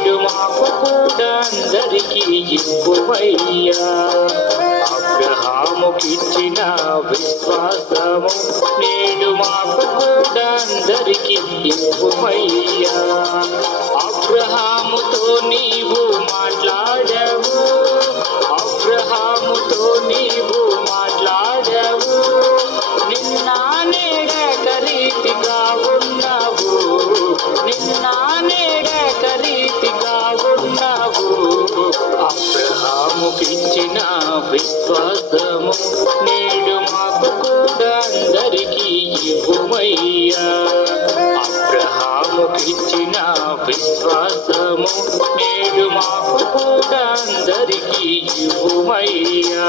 నేడు మాకు కూడా అందరికీ ఇవ్వుమయ్యా. అబ్రహాముకిచ్చిన విశ్వాసము నేడు మాకు కూడా అందరికీ ఇవ్వుమయ్యా. అబ్రహాముతో నీవు మాట్లాడావు, అబ్రహాముతో నీవు మాట్లాడావు, నిన్న నేడేక రీతిగా ఉన్నావు, నిన్న నేడేక రీతిగా ఉన్నావు. అబ్రహాముకిచ్చిన విశ్వాసము నేడు మాకు కూడా అందరికీ ఇవ్వుమయ్యా. అబ్రహాముకిచ్చిన విశ్వాసము నేడు మాకు కూడా అందరికీ ఇవ్వుమయ్యా.